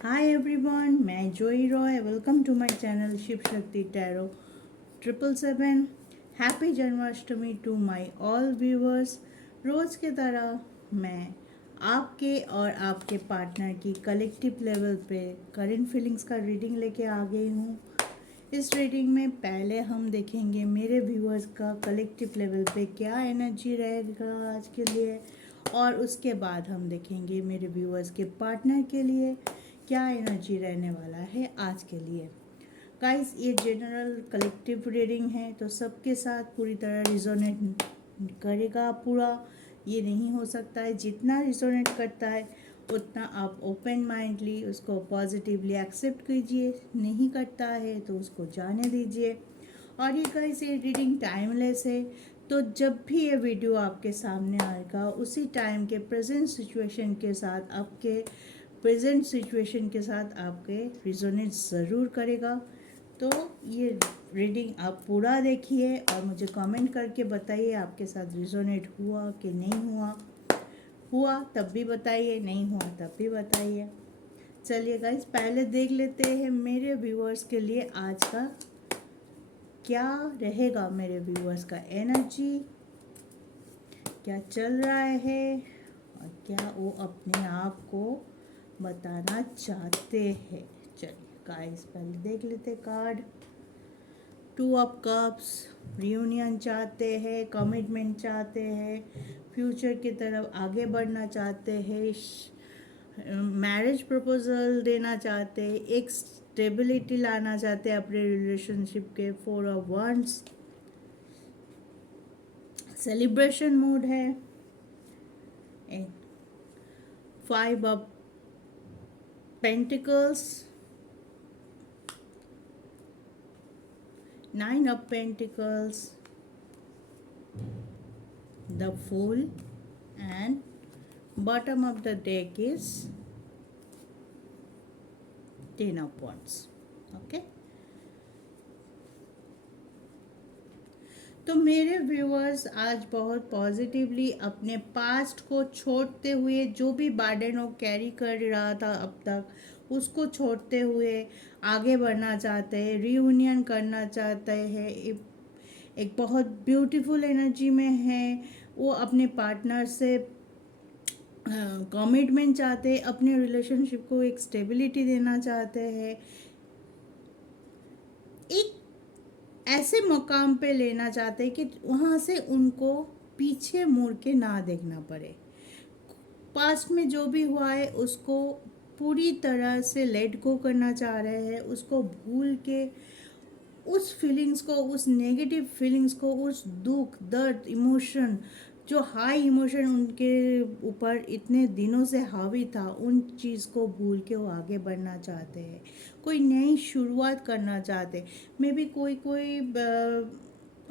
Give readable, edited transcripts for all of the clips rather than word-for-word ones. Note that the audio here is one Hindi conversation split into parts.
हाय एवरीवन, मैं Joy Roy. Welcome to my channel Shiv Shakti tarot 777। Happy Janmashtami to my all viewers. रोज़ की तरह मैं आपके और आपके पार्टनर की कलेक्टिव लेवल पे करंट फीलिंग्स का रीडिंग लेके आ गई हूँ। इस रीडिंग में पहले हम देखेंगे मेरे व्यूअर्स का कलेक्टिव लेवल पे क्या एनर्जी रहेगा आज के लिए, और उसके बाद हम देखेंगे मेरे व्यूअर्स के पार्टनर के लिए क्या एनर्जी रहने वाला है आज के लिए। गाइस, ये जनरल कलेक्टिव रीडिंग है तो सबके साथ पूरी तरह रिजोनेट करेगा। पूरा ये नहीं हो सकता है। जितना रिजोनेट करता है उतना आप ओपन माइंडली उसको पॉजिटिवली एक्सेप्ट कीजिए। नहीं करता है तो उसको जाने दीजिए। और ये गाइस, ये रीडिंग टाइमलेस है, तो जब भी ये वीडियो आपके सामने आएगा उसी टाइम के प्रेजेंट सिचुएशन के साथ आपके रिजोनेट ज़रूर करेगा। तो ये रीडिंग आप पूरा देखिए और मुझे कमेंट करके बताइए आपके साथ रिजोनेट हुआ कि नहीं हुआ। हुआ तब भी बताइए, नहीं हुआ तब भी बताइए। चलिए गाइस, पहले देख लेते हैं मेरे व्यूअर्स के लिए आज का क्या रहेगा। मेरे व्यूअर्स का एनर्जी क्या चल रहा है और क्या वो अपने आप को बताना चाहते हैं। चलिए गाइस, पहले देख लेते कार्ड। 2 ऑफ कप्स, रियूनियन चाहते हैं, कमिटमेंट चाहते हैं, फ्यूचर की तरफ आगे बढ़ना चाहते हैं, मैरिज प्रपोजल देना चाहते हैं, एक स्टेबिलिटी लाना चाहते हैं अपने रिलेशनशिप के। 4 ऑफ वंड्स, सेलिब्रेशन मूड है। 5 of pentacles, 9 of pentacles, the fool, and bottom of the deck is 10 of wands. Okay, तो मेरे व्यूअर्स आज बहुत पॉजिटिवली अपने पास्ट को छोड़ते हुए, जो भी बर्डन वो कैरी कर रहा था अब तक उसको छोड़ते हुए आगे बढ़ना चाहते हैं, रीयूनियन करना चाहते हैं। एक बहुत ब्यूटीफुल एनर्जी में है। वो अपने पार्टनर से कमिटमेंट चाहते हैं, अपने रिलेशनशिप को एक स्टेबिलिटी देना चाहते हैं, एक ऐसे मकाम पे लेना चाहते हैं कि वहाँ से उनको पीछे मुड़ के ना देखना पड़े। पास्ट में जो भी हुआ है उसको पूरी तरह से लेट गो करना चाह रहे हैं, उसको भूल के उस फीलिंग्स को, उस नेगेटिव फीलिंग्स को, उस दुख दर्द इमोशन, जो हाई इमोशन उनके ऊपर इतने दिनों से हावी था, उन चीज़ को भूल के वो आगे बढ़ना चाहते हैं, कोई नई शुरुआत करना चाहते। मे बी कोई कोई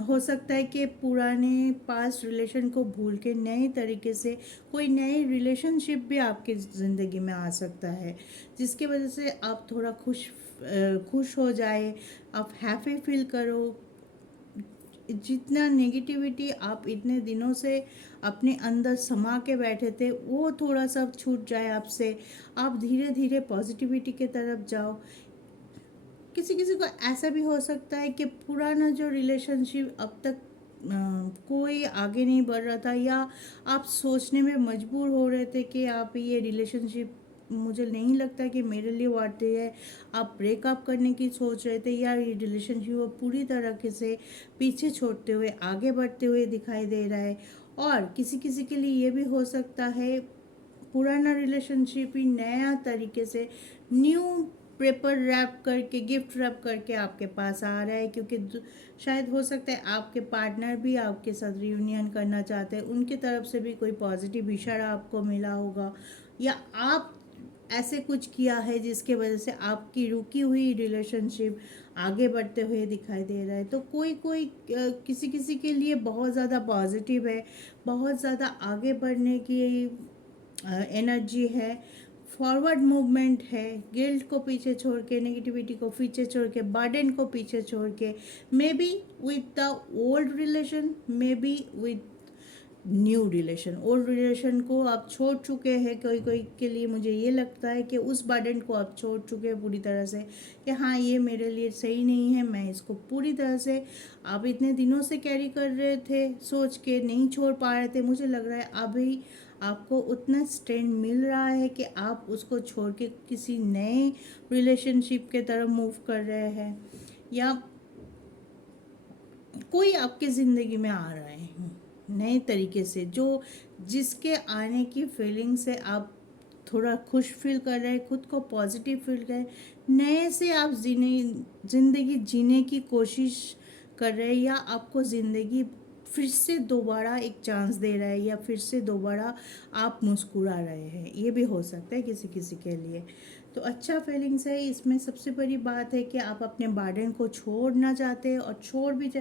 हो सकता है कि पुराने पास्ट रिलेशन को भूल के नए तरीके से कोई नए रिलेशनशिप भी आपकी ज़िंदगी में आ सकता है, जिसके वजह से आप थोड़ा खुश हो जाए, आप हैप्पी फील करो। जितना नेगेटिविटी आप इतने दिनों से अपने अंदर समा के बैठे थे वो थोड़ा सा छूट जाए आपसे, आप धीरे धीरे पॉजिटिविटी के तरफ जाओ। किसी किसी को ऐसा भी हो सकता है कि पुराना जो रिलेशनशिप अब तक कोई आगे नहीं बढ़ रहा था, या आप सोचने में मजबूर हो रहे थे कि आप ये रिलेशनशिप मुझे नहीं लगता कि मेरे लिए वर्दी है, आप ब्रेकअप करने की सोच रहे थे, या ये रिलेशनशिप वो पूरी तरह से पीछे छोड़ते हुए आगे बढ़ते हुए दिखाई दे रहा है। और किसी किसी के लिए ये भी हो सकता है पुराना रिलेशनशिप ही नया तरीके से न्यू पेपर रैप करके, गिफ्ट रैप करके आपके पास आ रहा है, क्योंकि शायद हो सकता है आपके पार्टनर भी आपके साथ रियूनियन करना चाहते हैं, उनकी तरफ से भी कोई पॉजिटिव इशारा आपको मिला होगा, या आप ऐसे कुछ किया है जिसके वजह से आपकी रुकी हुई रिलेशनशिप आगे बढ़ते हुए दिखाई दे रहा है। तो कोई कोई किसी किसी के लिए बहुत ज़्यादा पॉजिटिव है, बहुत ज़्यादा आगे बढ़ने की एनर्जी है, फॉरवर्ड मूवमेंट है, गिल्ट को पीछे छोड़ के, नेगेटिविटी को पीछे छोड़ के, बर्डन को पीछे छोड़ के, may be with the old relation, may be with new relation. Old relation को आप छोड़ चुके हैं, कोई कोई के लिए मुझे ये लगता है कि उस बर्डन को आप छोड़ चुके हैं पूरी तरह से, कि हाँ ये मेरे लिए सही नहीं है, मैं इसको पूरी तरह से, आप इतने दिनों से कैरी कर रहे थे सोच के नहीं छोड़ पा रहे थे, मुझे लग रहा है अभी आपको उतना स्ट्रेंथ मिल रहा है कि आप उसको छोड़ के किसी नए रिलेशनशिप के तरफ मूव कर रहे हैं, या कोई आपके ज़िंदगी में आ रहा है नए तरीके से, जो जिसके आने की फीलिंग से आप थोड़ा खुश फील कर रहे हैं, खुद को पॉजिटिव फील कर रहे हैं, नए से आप ज़िंदगी जीने की कोशिश कर रहे हैं, या आपको ज़िंदगी फिर से दोबारा एक चांस दे रहा है, या फिर से दोबारा आप मुस्कुरा रहे हैं, ये भी हो सकता है किसी किसी के लिए। तो अच्छा फीलिंग्स है इसमें। सबसे बड़ी बात है कि आप अपने बर्डन को छोड़ना चाहते हैं, और छोड़ भी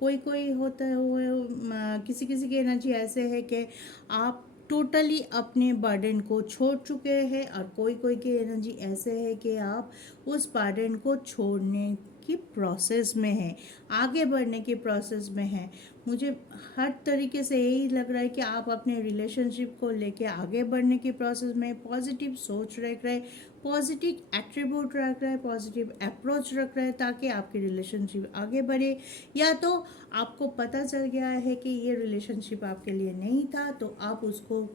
कोई कोई होता है वो किसी किसी की एनर्जी ऐसे है कि आप टोटली अपने बर्डन को छोड़ चुके हैं, और कोई कोई की एनर्जी ऐसे है कि आप उस बर्डन को छोड़ने की प्रोसेस में है, आगे बढ़ने की प्रोसेस में है। मुझे हर तरीके से यही लग रहा है कि आप अपने रिलेशनशिप को लेके आगे बढ़ने की प्रोसेस में पॉजिटिव सोच रख रहे, पॉजिटिव एट्रीब्यूट रख रहे हैं, पॉजिटिव अप्रोच रख रहे हैं, ताकि आपकी रिलेशनशिप आगे बढ़े। या तो आपको पता चल गया है कि ये रिलेशनशिप आपके लिए नहीं था, तो आप उसको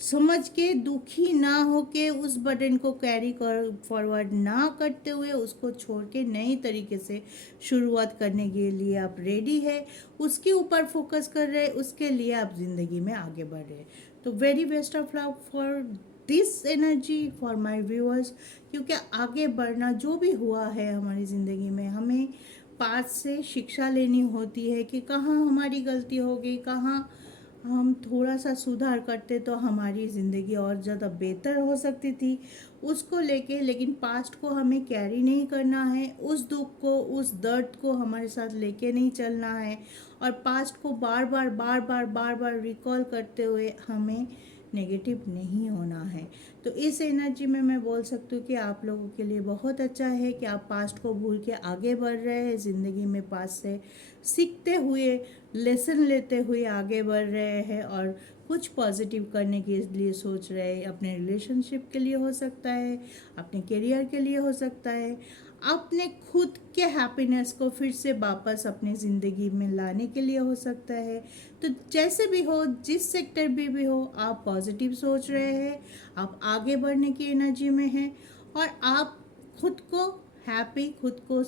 समझ के दुखी ना हो के उस बटन को कैरी कर फॉरवर्ड ना करते हुए उसको छोड़ के नई तरीके से शुरुआत करने के लिए आप रेडी है, उसके ऊपर फोकस कर रहे हैं, उसके लिए आप ज़िंदगी में आगे बढ़ रहे हैं। तो very best of luck for this energy for my viewers, क्योंकि आगे बढ़ना जो भी हुआ है हमारी ज़िंदगी में, हमें पास से शिक्षा लेनी होती है कि कहाँ हमारी गलती हो गई, कहाँ हम थोड़ा सा सुधार करते तो हमारी ज़िंदगी और ज़्यादा बेहतर हो सकती थी, उसको लेके। लेकिन पास्ट को हमें कैरी नहीं करना है, उस दुख को, उस दर्द को हमारे साथ लेके नहीं चलना है, और पास्ट को बार बार बार बार बार बार रिकॉल करते हुए हमें नेगेटिव नहीं होना है। तो इस एनर्जी में मैं बोल सकती हूँ कि आप लोगों के लिए बहुत अच्छा है कि आप पास्ट को भूल के आगे बढ़ रहे हैं, ज़िंदगी में पास्ट से सीखते हुए, लेसन लेते हुए आगे बढ़ रहे हैं, और कुछ पॉजिटिव करने के लिए सोच रहे हैं। अपने रिलेशनशिप के लिए हो सकता है, अपने करियर के लिए हो सकता है, अपने खुद के हैप्पीनेस को फिर से वापस अपनी ज़िंदगी में लाने के लिए हो सकता है। तो जैसे भी हो, जिस सेक्टर में भी हो, आप पॉजिटिव सोच रहे हैं, आप आगे बढ़ने की एनर्जी में हैं, और आप खुद को हैप्पी, खुद को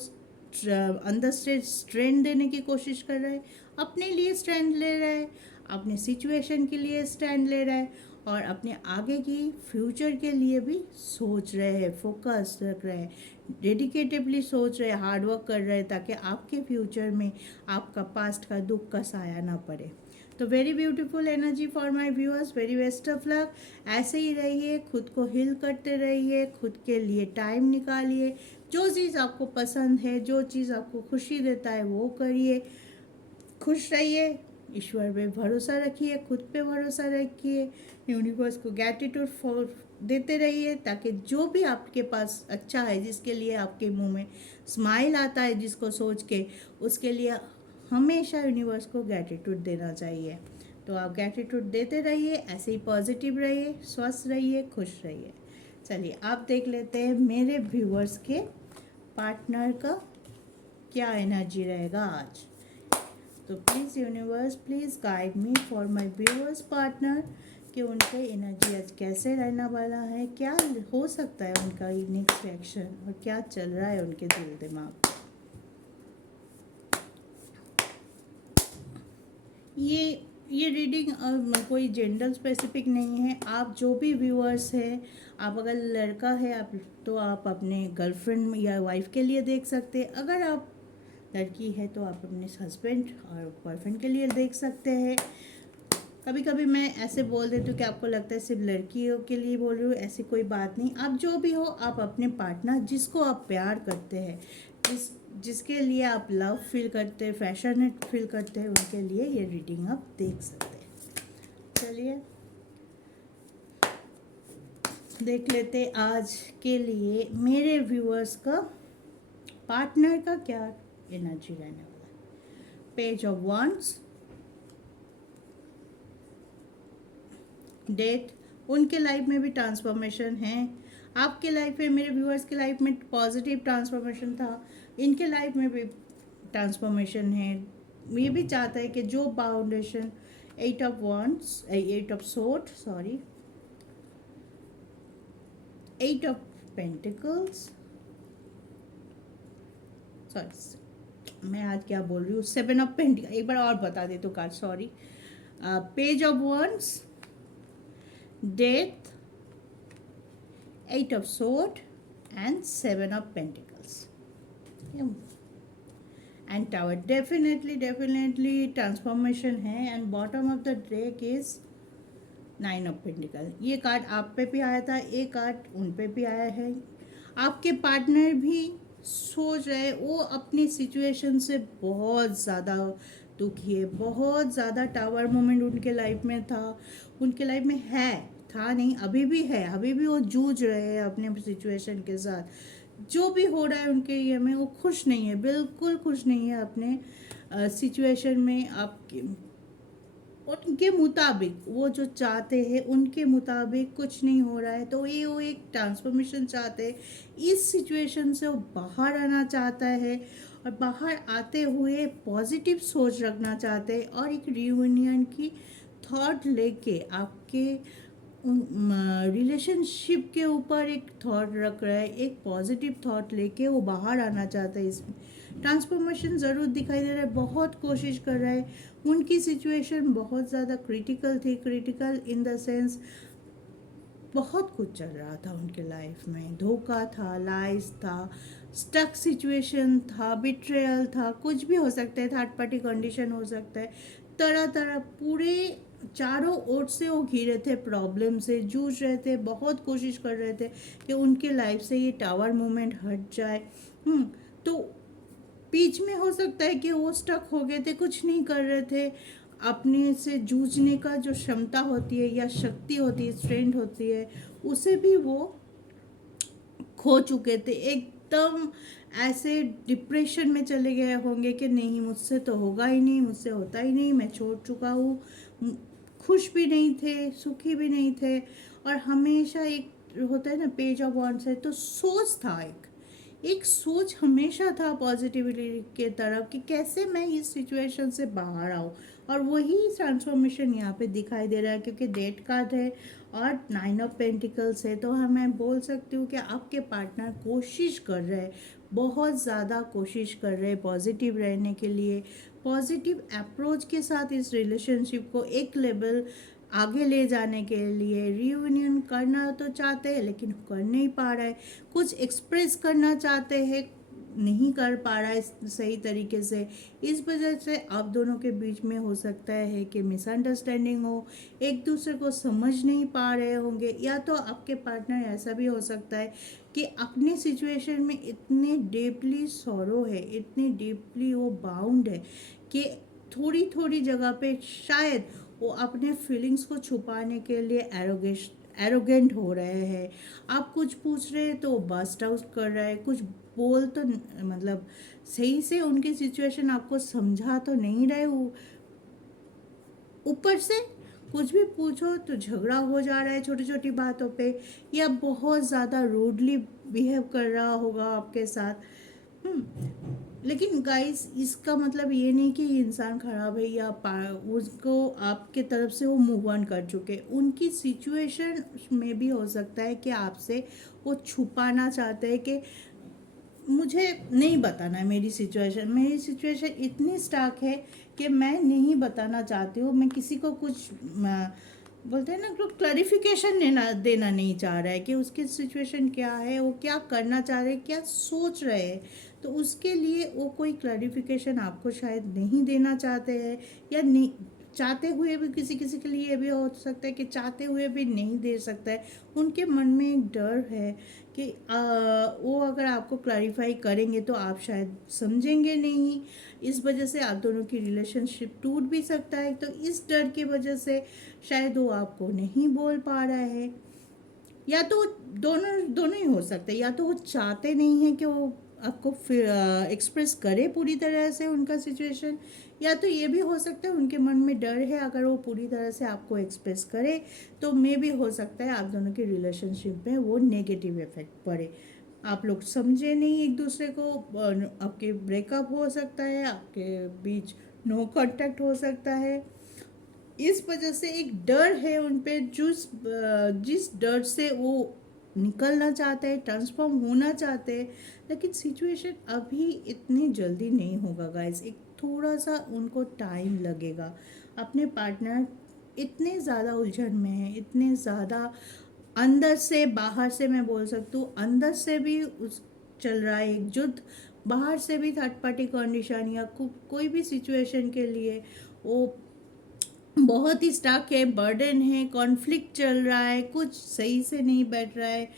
अंदर से स्ट्रेंथ देने की कोशिश कर रहे हैं, अपने लिए स्टैंड ले रहे हैं, अपने सिचुएशन के लिए स्टैंड ले रहे हैं, और अपने आगे की फ्यूचर के लिए भी सोच रहे हैं, फोकस रख रहे हैं, डेडिकेटिवली सोच रहे हैं, हार्डवर्क कर रहे हैं, ताकि आपके फ्यूचर में आपका पास्ट का दुख का साया ना पड़े। तो very beautiful energy for my viewers, very best of luck. ऐसे ही रहिए, खुद को हील करते रहिए, खुद के लिए टाइम निकालिए, जो चीज़ आपको पसंद है, जो चीज़ आपको खुशी देता है वो करिए, खुश रहिए, ईश्वर पे भरोसा रखिए, खुद पे भरोसा रखिए, यूनिवर्स को ग्रैटिट्यूड फॉर देते रहिए, ताकि जो भी आपके पास अच्छा है, जिसके लिए आपके मुंह में स्माइल आता है, जिसको सोच के, उसके लिए हमेशा यूनिवर्स को ग्रैटिट्यूड देना चाहिए। तो आप ग्रैटिट्यूड देते रहिए, ऐसे ही पॉजिटिव रहिए, स्वस्थ रहिए, खुश रहिए। चलिए आप देख लेते हैं मेरे व्यूअर्स के पार्टनर का क्या एनर्जी रहेगा आज। तो please universe, please guide me for my viewers partner, कि उनके एनर्जी आज कैसे रहने वाला है, क्या हो सकता है उनका नेक्स्ट एक्शन, और क्या चल रहा है उनके दिल दिमाग। ये रीडिंग कोई जेंडर स्पेसिफिक नहीं है। आप जो भी व्यूअर्स हैं, आप अगर लड़का है आप, तो आप अपने गर्लफ्रेंड या वाइफ के लिए देख सकते हैं। अगर आप लड़की है तो आप अपने हस्बैंड और बॉयफ्रेंड के लिए देख सकते हैं। कभी कभी मैं ऐसे बोल देती हूँ कि आपको लगता है सिर्फ लड़कियों के लिए बोल रही हूँ, ऐसी कोई बात नहीं। आप जो भी हो, आप अपने पार्टनर, जिसको आप प्यार करते हैं, जिसके लिए आप लव फील करते हैं, पैशनेट फील करते हैं, उनके लिए ये रीडिंग आप देख सकते हैं। चलिए देख लेते आज के लिए मेरे व्यूअर्स का पार्टनर का क्या एनर्जी रहने वाला है। पेज ऑफ वंड्स, डेथ, उनके लाइफ में भी ट्रांसफॉर्मेशन है। आपके लाइफ में, मेरे व्यूअर्स के लाइफ में पॉजिटिव ट्रांसफॉर्मेशन था, इनके लाइफ में भी ट्रांसफॉर्मेशन है। ये भी चाहता है कि जो foundation, eight of sword, sorry, eight of pentacles, sorry मैं आज क्या बोल रही हूँ, सेवन ऑफ पेंटिकल, एक बार और बता दे तो card, sorry, page of wands, death, eight of sword and seven of pentacles and tower. Definitely transformation है। And bottom of the deck is nine of pentacle. ये कार्ड आप पे भी आया था, एक कार्ड उन पे भी आया है। आपके पार्टनर भी सोच रहे, वो अपनी सिचुएशन से बहुत ज़्यादा दुखी है, बहुत ज़्यादा टावर मोमेंट उनके लाइफ में था, उनके लाइफ में है, था नहीं, अभी भी है, अभी भी वो जूझ रहे हैं अपने सिचुएशन के साथ। जो भी हो रहा है उनके ये में, वो खुश नहीं है, बिल्कुल खुश नहीं है अपने सिचुएशन में। आपके, उनके मुताबिक, वो जो चाहते हैं उनके मुताबिक कुछ नहीं हो रहा है, तो ये वो एक ट्रांसफॉर्मेशन चाहते हैं। इस सिचुएशन से वो बाहर आना चाहता है, और बाहर आते हुए पॉजिटिव सोच रखना चाहते हैं, और एक रियूनियन की थॉट लेके आपके रिलेशनशिप के ऊपर एक थॉट रख रहा है, एक पॉजिटिव थॉट लेके वो बाहर आना चाहता है। इसमें ट्रांसफॉर्मेशन ज़रूर दिखाई दे रहा है, बहुत कोशिश कर रहा है। उनकी सिचुएशन बहुत ज़्यादा क्रिटिकल थी, क्रिटिकल इन द सेंस बहुत कुछ चल रहा था उनके लाइफ में, धोखा था, लाइस था, स्टक सिचुएशन था, बिट्रेयल था, कुछ भी हो सकता है, थर्ड पार्टी कंडीशन हो सकता है, तरह तरह, पूरे चारों ओर से वो घिरे थे, प्रॉब्लम से जूझ रहे थे, बहुत कोशिश कर रहे थे कि उनके लाइफ से ये टावर मूवमेंट हट जाए। तो बीच में हो सकता है कि वो स्टक हो गए थे, कुछ नहीं कर रहे थे, अपने से जूझने का जो क्षमता होती है या शक्ति होती है, स्ट्रेंथ होती है, उसे भी वो खो चुके थे। एकदम ऐसे डिप्रेशन में चले गए होंगे कि नहीं, मुझसे तो होगा ही नहीं, मुझसे होता ही नहीं, मैं छोड़ चुका हूँ। खुश भी नहीं थे, सुखी भी नहीं थे, और हमेशा एक होता है ना, पेज ऑफ वॉन्ड्स है, तो सोच था, एक सोच हमेशा था पॉजिटिविटी के तरफ कि कैसे मैं इस सिचुएशन से बाहर आऊँ, और वही ट्रांसफॉर्मेशन यहाँ पे दिखाई दे रहा है, क्योंकि डेट कार्ड है और नाइन ऑफ पेंटिकल्स है। तो मैं बोल सकती हूँ कि आपके पार्टनर कोशिश कर रहे हैं, बहुत ज़्यादा कोशिश कर रहे हैं पॉजिटिव रहने के लिए, पॉजिटिव अप्रोच के साथ इस रिलेशनशिप को एक लेवल आगे ले जाने के लिए। रियूनियन करना तो चाहते हैं लेकिन कर नहीं पा रहा है, कुछ एक्सप्रेस करना चाहते हैं, नहीं कर पा रहा है सही तरीके से। इस वजह से आप दोनों के बीच में हो सकता है कि मिसअंडरस्टैंडिंग हो, एक दूसरे को समझ नहीं पा रहे होंगे, या तो आपके पार्टनर ऐसा भी हो सकता है कि अपने सिचुएशन में इतने डीपली सॉरो है, इतने डीपली वो बाउंड है कि थोड़ी थोड़ी जगह पे शायद वो अपने फीलिंग्स को छुपाने के लिए एरोगेंट हो रहे हैं। आप कुछ पूछ रहे हैं तो वो बस्ट आउट कर रहा है, कुछ बोल तो मतलब सही से उनकी सिचुएशन आपको समझा तो नहीं रहे, वो ऊपर से कुछ भी पूछो तो झगड़ा हो जा रहा है छोटी छोटी बातों पे, या बहुत ज़्यादा रूडली बिहेव कर रहा होगा आपके साथ। लेकिन गाइस, इसका मतलब ये नहीं कि इंसान खराब है या उसको आपके तरफ से वो मूव ऑन कर चुके। उनकी सिचुएशन में भी हो सकता है कि आपसे वो छुपाना चाहते हैं कि मुझे नहीं बताना है मेरी सिचुएशन इतनी स्टार्क है कि मैं नहीं बताना चाहती हूँ, मैं किसी को कुछ बोलते हैं ना, क्लैरिफिकेशन देना नहीं चाह रहा है कि उसकी सिचुएशन क्या है, वो क्या करना चाह रहे हैं, क्या सोच रहे हैं। तो उसके लिए वो कोई क्लैरिफिकेशन आपको शायद नहीं देना चाहते हैं, या नहीं चाहते हुए भी, किसी किसी के लिए भी हो सकता है कि चाहते हुए भी नहीं दे सकता है। उनके मन में एक डर है कि वो अगर आपको क्लैरिफाई करेंगे तो आप शायद समझेंगे नहीं, इस वजह से आप दोनों की रिलेशनशिप टूट भी सकता है। तो इस डर की वजह से शायद वो आपको नहीं बोल पा रहा है, या तो दोनों दोनों ही हो सकते हैं, या तो वो चाहते नहीं हैं कि वो आपको एक्सप्रेस करे पूरी तरह से उनका सिचुएशन, या तो ये भी हो सकता है उनके मन में डर है, अगर वो पूरी तरह से आपको एक्सप्रेस करे तो मे भी हो सकता है आप दोनों के रिलेशनशिप में वो नेगेटिव इफेक्ट पड़े, आप लोग समझे नहीं एक दूसरे को, आपके ब्रेकअप हो सकता है, आपके बीच नो कांटेक्ट हो सकता है। इस वजह से एक डर है उन पे, जिस डर से वो निकलना चाहते हैं, ट्रांसफॉर्म होना चाहते हैं, लेकिन सिचुएशन अभी इतनी जल्दी नहीं होगा गाइस, एक थोड़ा सा उनको टाइम लगेगा। अपने पार्टनर इतने ज़्यादा उलझन में है, इतने ज़्यादा अंदर से बाहर से, मैं बोल सकती हूँ अंदर से भी उस चल रहा है एक युद्ध, बाहर से भी थर्ड पार्टी कंडीशन या कोई भी सिचुएशन के लिए वो बहुत ही स्टक है, बर्डन है, कॉन्फ्लिक्ट चल रहा है, कुछ सही से नहीं बैठ रहा है,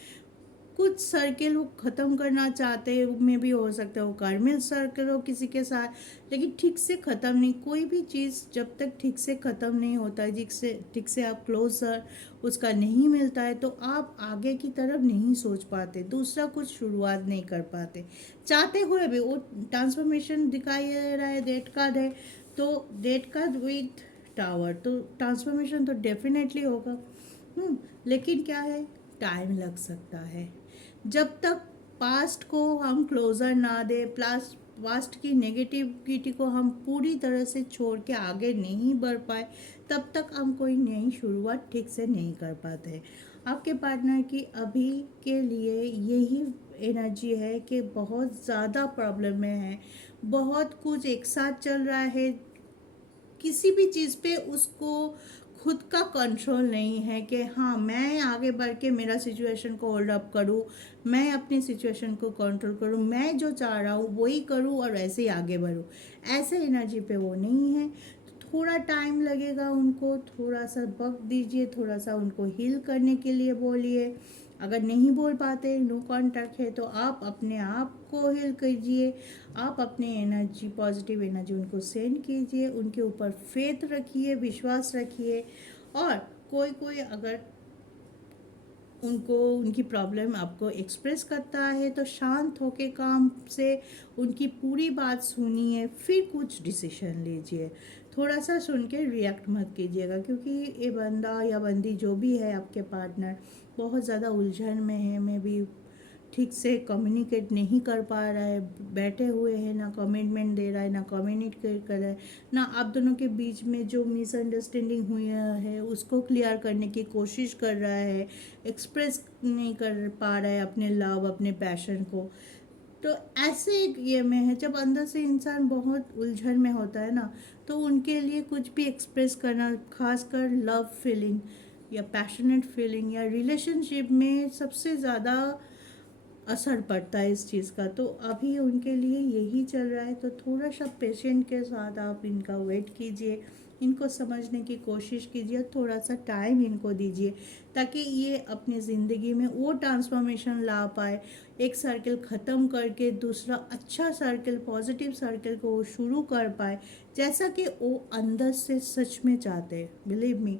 कुछ सर्किल वो ख़त्म करना चाहते हैं, में भी हो सकता है वो कार्मिक सर्किल हो किसी के साथ, लेकिन ठीक से ख़त्म नहीं, कोई भी चीज़ जब तक ठीक से ख़त्म नहीं होता है, जिससे ठीक से आप क्लोजर उसका नहीं मिलता है, तो आप आगे की तरफ नहीं सोच पाते, दूसरा कुछ शुरुआत नहीं कर पाते, चाहते हुए भी। वो ट्रांसफॉर्मेशन दिखाई दे रहा है, डेट कार्ड है, तो डेट कार्ड विथ टावर, तो ट्रांसफॉर्मेशन तो डेफिनेटली होगा। लेकिन क्या है, टाइम लग सकता है, जब तक पास्ट को हम क्लोजर ना दे, प्लस पास्ट की नेगेटिविटी को हम पूरी तरह से छोड़ के आगे नहीं बढ़ पाए, तब तक हम कोई नई शुरुआत ठीक से नहीं कर पाते हैं। आपके पार्टनर की अभी के लिए यही एनर्जी है कि बहुत ज़्यादा प्रॉब्लम में है, बहुत कुछ एक साथ चल रहा है, किसी भी चीज़ पे उसको खुद का कंट्रोल नहीं है कि हाँ मैं आगे बढ़ के मेरा सिचुएशन को होल्ड अप करूँ, मैं अपनी सिचुएशन को कंट्रोल करूँ, मैं जो चाह रहा हूँ वही करूँ और ऐसे ही आगे बढ़ूँ, ऐसे एनर्जी पे वो नहीं है। तो थोड़ा टाइम लगेगा उनको, थोड़ा सा वक्त दीजिए, थोड़ा सा उनको हील करने के लिए बोलिए। अगर नहीं बोल पाते, नो कांटेक्ट है, तो आप अपने आप को हील कीजिए, आप अपनी एनर्जी, पॉजिटिव एनर्जी उनको सेंड कीजिए, उनके ऊपर फेथ रखिए, विश्वास रखिए। और कोई कोई अगर उनको उनकी प्रॉब्लम आपको एक्सप्रेस करता है तो शांत होके काम से उनकी पूरी बात सुनिए, फिर कुछ डिसीजन लीजिए, थोड़ा सा सुन के रिएक्ट मत कीजिएगा, क्योंकि ये बंदा या बंदी जो भी है आपके पार्टनर बहुत ज़्यादा उलझन में है, मैं भी ठीक से कम्युनिकेट नहीं कर पा रहा है, बैठे हुए हैं, ना कमिटमेंट दे रहा है, ना कम्युनिकेट कर रहा है, ना आप दोनों के बीच में जो मिसअंडरस्टैंडिंग हुई है उसको क्लियर करने की कोशिश कर रहा है, एक्सप्रेस नहीं कर पा रहा है अपने लव, अपने पैशन को। तो ऐसे ये में है, जब अंदर से इंसान बहुत उलझन में होता है ना, तो उनके लिए कुछ भी एक्सप्रेस करना, खासकर लव फीलिंग या पैशनेट फीलिंग या रिलेशनशिप में सबसे ज़्यादा असर पड़ता है इस चीज़ का, तो अभी उनके लिए यही चल रहा है। तो थोड़ा सा पेशेंट के साथ आप इनका वेट कीजिए, इनको समझने की कोशिश कीजिए, थोड़ा सा टाइम इनको दीजिए, ताकि ये अपनी ज़िंदगी में वो ट्रांसफॉर्मेशन ला पाए, एक सर्कल ख़त्म करके दूसरा अच्छा सर्कल, पॉजिटिव सर्कल को वो शुरू कर पाए, जैसा कि वो अंदर से सच में चाहते हैं। बिलीव मी,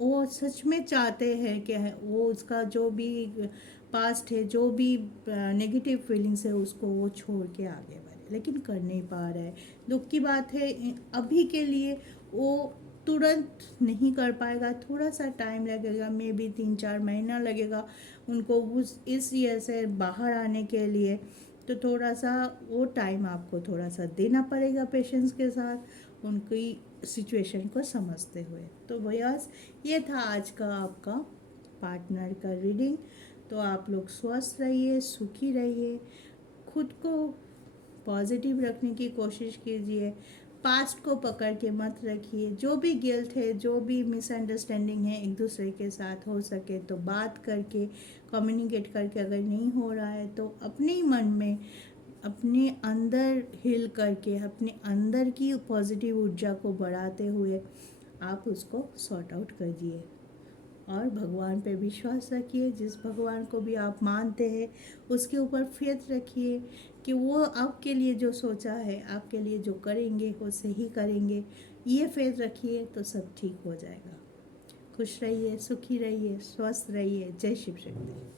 वो सच में चाहते हैं कि वो उसका जो भी पास्ट है, जो भी नेगेटिव फीलिंग्स है, उसको वो छोड़ के आगे बढ़े, लेकिन कर नहीं पा रहा है। दुख की बात है, अभी के लिए वो तुरंत नहीं कर पाएगा, थोड़ा सा टाइम लगेगा, मे बी 3-4 महीना लगेगा उनको उस इस ईयर से बाहर आने के लिए। तो थोड़ा सा वो टाइम आपको थोड़ा सा देना पड़ेगा पेशेंस के साथ, उनकी सिचुएशन को समझते हुए। तो बस ये था आज का आपका पार्टनर का रीडिंग। तो आप लोग स्वस्थ रहिए, सुखी रहिए, खुद को पॉजिटिव रखने की कोशिश कीजिए, पास्ट को पकड़ के मत रखिए, जो भी गिल्ट है, जो भी मिसअंडरस्टैंडिंग है एक दूसरे के साथ, हो सके तो बात करके, कम्युनिकेट करके, अगर नहीं हो रहा है तो अपने ही मन में, अपने अंदर हिल करके, अपने अंदर की पॉजिटिव ऊर्जा को बढ़ाते हुए आप उसको सॉर्ट आउट करिए। और भगवान पे विश्वास रखिए, जिस भगवान को भी आप मानते हैं उसके ऊपर फेथ रखिए कि वो आपके लिए जो सोचा है, आपके लिए जो करेंगे वो सही करेंगे। ये फेथ रखिए तो सब ठीक हो जाएगा। खुश रहिए, सुखी रहिए, स्वस्थ रहिए। जय शिव शक्ति।